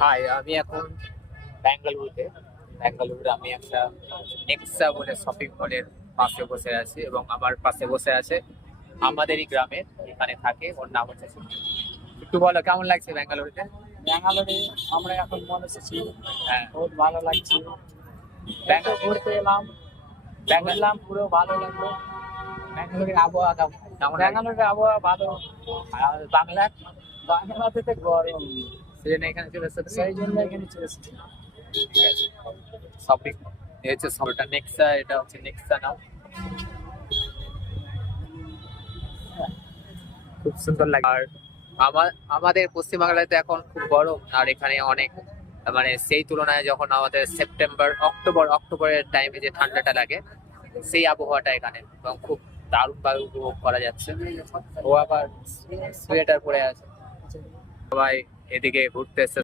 High, আমি এখন ব্যাঙ্গালুরুতে। ব্যাঙ্গালুরুতে আমি একটা নেক্সা বলে শপিং মলের পাশে বসে আছি এবং আমার পাশে বসে আছে আমাদেরই গ্রামের, এখানে থাকে, ওর নাম হচ্ছে সুনীল। একটু বলো কেমন লাগছে ব্যাঙ্গালুরুতে? ব্যাঙ্গালোরে আমরা এখন মনে এসেছি, হ্যাঁ, বহুত ভালো লাগছে। একটু ব্যাঙ্গালোর ঘুরতে এলাম, ঘুরলাম, পুরো ভালো লাগলো। ব্যাঙ্গালোরের আবহাওয়া কেমন লাগে? ব্যাঙ্গালোরের আবহাওয়া ভালো। আর বাংলার বাংলাতে তো গরম, সেজন্য এখানে চলে এসেছে তুমি? সেই জন্য এখানে চলে এসেছি। ঠিক আছে, শপিং এই হচ্ছে শপটা নেক্সা, এটা হচ্ছে নেক্সা নাম। খুব সুন্দর লাগে। আর আমাদের পশ্চিমবাংলাতে এখন খুব গরম, আর এখানে অনেক, মানে সেই তুলনায় যখন আমাদের সেপ্টেম্বর অক্টোবরের টাইমে যে ঠান্ডাটা লাগে, সেই আবহাওয়াটা এখানে এবং খুব দারুণ ভাবে উপভোগ করা যাচ্ছে। ও আবার সোয়েটার পরে আছে, সবাই এদিকে ঘুরতে এসেছে।